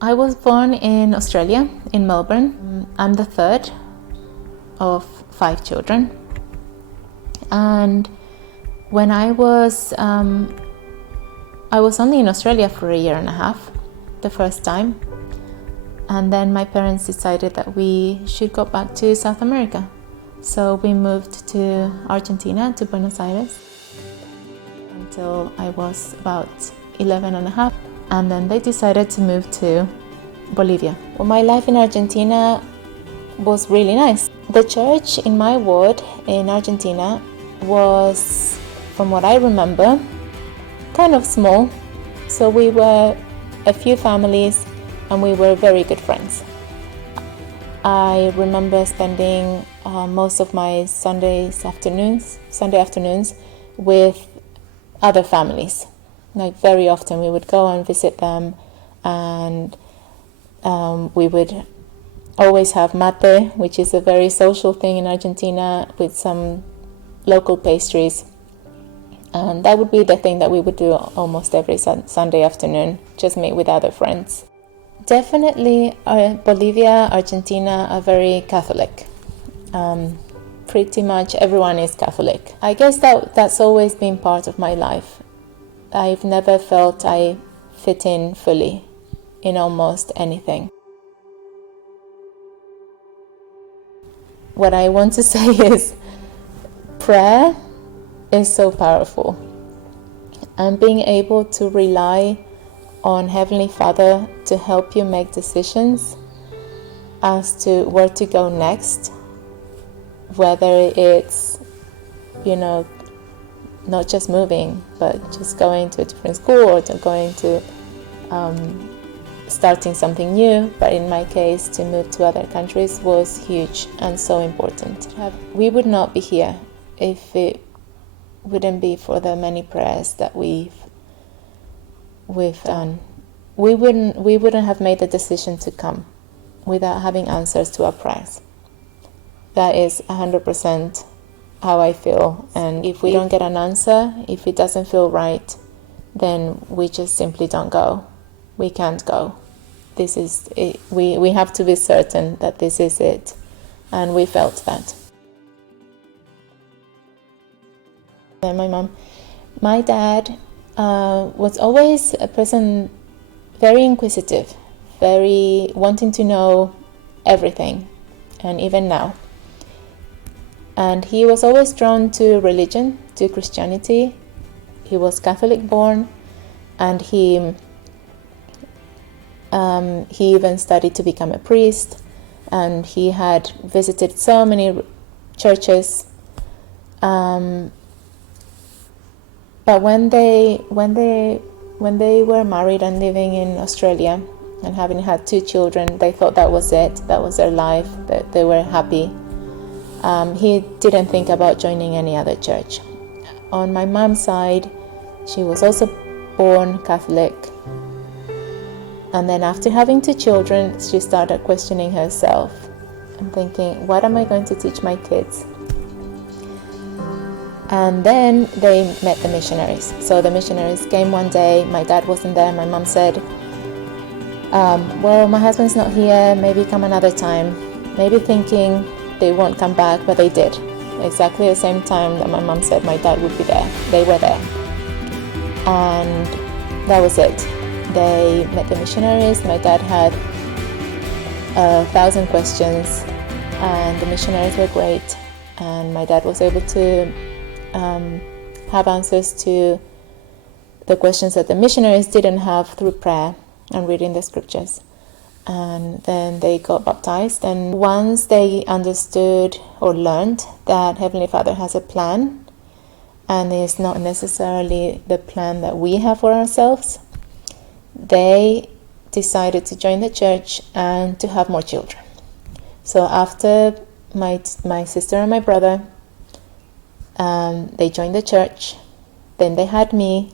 I was born in Australia, in Melbourne. I'm the third of 5 children. And when I was only in Australia for a year and a half, the first time. And then my parents decided that we should go back to South America. So we moved to Argentina, to Buenos Aires, until I was about 11 and a half. And then they decided to move to Bolivia. Well, my life in Argentina was really nice. The church in my ward in Argentina was, from what I remember, kind of small. So we were a few families and we were very good friends. I remember spending most of my Sunday afternoons with other families. Like very often we would go and visit them, and we would always have mate, which is a very social thing in Argentina, with some local pastries. And that would be the thing that we would do almost every Sunday afternoon, just meet with other friends. Definitely Bolivia, Argentina are very Catholic. Pretty much everyone is Catholic. I guess that's always been part of my life. I've never felt I fit in fully in almost anything. What I want to say is prayer is so powerful, and being able to rely on Heavenly Father to help you make decisions as to where to go next, whether it's, not just moving, but just going to a different school or to going to starting something new. But in my case, to move to other countries was huge and so important. We would not be here if it wouldn't be for the many prayers that we've done. We wouldn't have made the decision to come without having answers to our prayers. That is 100% how I feel. And if we don't get an answer, if it doesn't feel right, then we just simply don't go. We can't go. This is it. We have to be certain that this is it. And we felt that. And my dad was always a person very inquisitive, very wanting to know everything, and even now. And he was always drawn to religion, to Christianity. He was Catholic born, and he even studied to become a priest, and he had visited so many churches. But when they were married and living in Australia and having had 2 children, they thought that was it. That was their life. That they were happy. He didn't think about joining any other church. On my mom's side, she was also born Catholic. And then after having 2 children, she started questioning herself and thinking, what am I going to teach my kids? And then they met the missionaries. So the missionaries came one day. My dad wasn't there. My mom said, well, my husband's not here. Maybe come another time. Maybe thinking they won't come back, but they did. Exactly the same time that my mom said my dad would be there. They were there. And that was it. They met the missionaries. My dad had 1,000 questions, and the missionaries were great. And my dad was able to have answers to the questions that the missionaries didn't have through prayer and reading the scriptures. And then they got baptized, and once they understood or learned that Heavenly Father has a plan, and it's not necessarily the plan that we have for ourselves, they decided to join the church and to have more children. So after my sister and my brother, they joined the church. Then they had me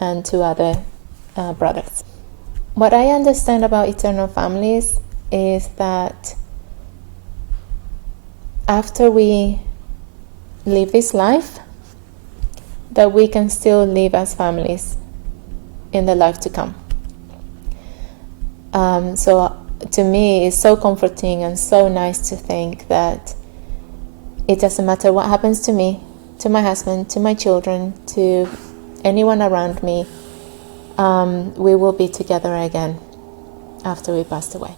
and 2 other brothers. What I understand about eternal families is that after we live this life, that we can still live as families in the life to come. So to me, it's so comforting and so nice to think that it doesn't matter what happens to me, to my husband, to my children, to anyone around me, we will be together again after we passed away.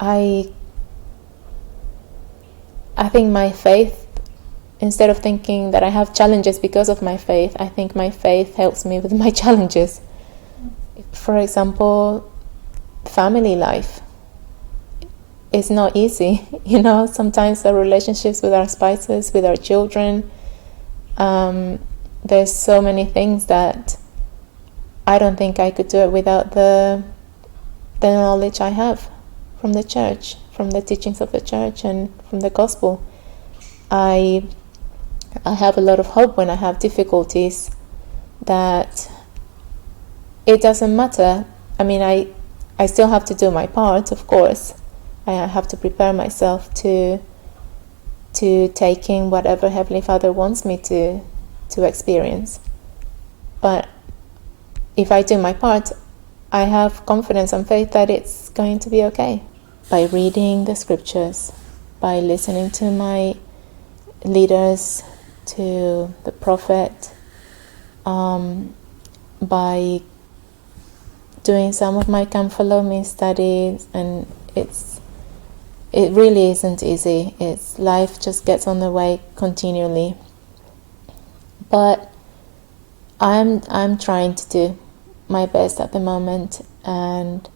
I think my faith, instead of thinking that I have challenges because of my faith, I think my faith helps me with my challenges. For example, family life is not easy. Sometimes the relationships with our spouses, with our children, there's so many things that I don't think I could do it without the knowledge I have from the church, from the teachings of the church and from the gospel. I have a lot of hope when I have difficulties, that it doesn't matter. I mean, I still have to do my part, of course. I have to prepare myself to taking whatever Heavenly Father wants me to experience. But if I do my part, I have confidence and faith that it's going to be okay. By reading the scriptures, by listening to my leaders, to the prophet, by doing some of my Come Follow Me studies, and it really isn't easy. Life just gets on the way continually. But I'm trying to do my best at the moment, and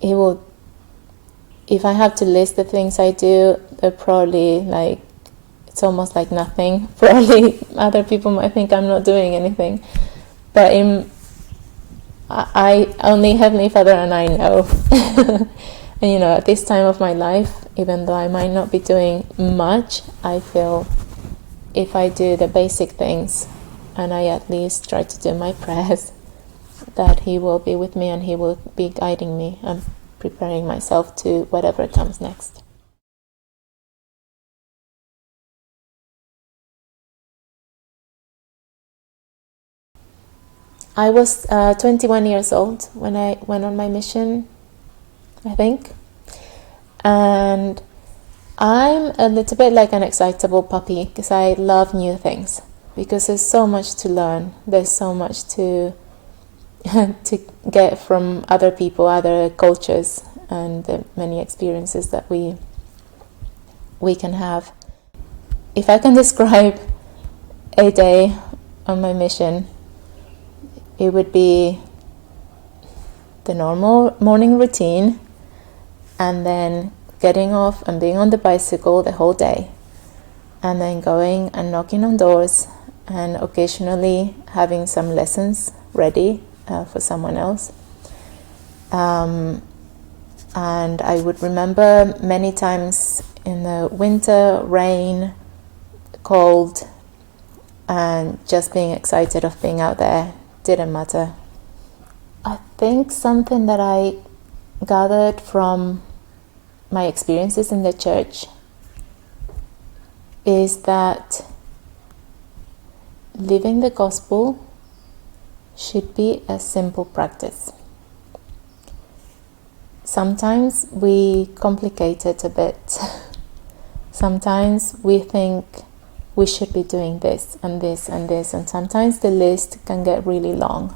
it will. If I have to list the things I do, they're probably it's almost like nothing. Probably other people might think I'm not doing anything, but I only Heavenly Father and I know. And at this time of my life, even though I might not be doing much, I feel if I do the basic things and I at least try to do my prayers, that He will be with me and He will be guiding me and preparing myself to whatever comes next. I was 21 years old when I went on my mission, I think. And I'm a little bit like an excitable puppy because I love new things. Because there's so much to learn. There's so much to get from other people, other cultures, and the many experiences that we can have. If I can describe a day on my mission, it would be the normal morning routine, and then getting off and being on the bicycle the whole day, and then going and knocking on doors, and occasionally having some lessons ready for someone else. And I would remember many times in the winter, rain, cold, and just being excited of being out there. Didn't matter. I think something that I gathered from my experiences in the church is that living the gospel should be a simple practice. Sometimes we complicate it a bit. Sometimes we think we should be doing this and this and this, and sometimes the list can get really long.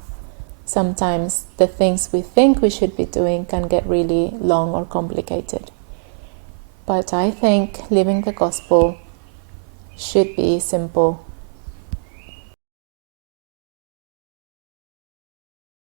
Sometimes the things we think we should be doing can get really long or complicated. But I think living the gospel should be simple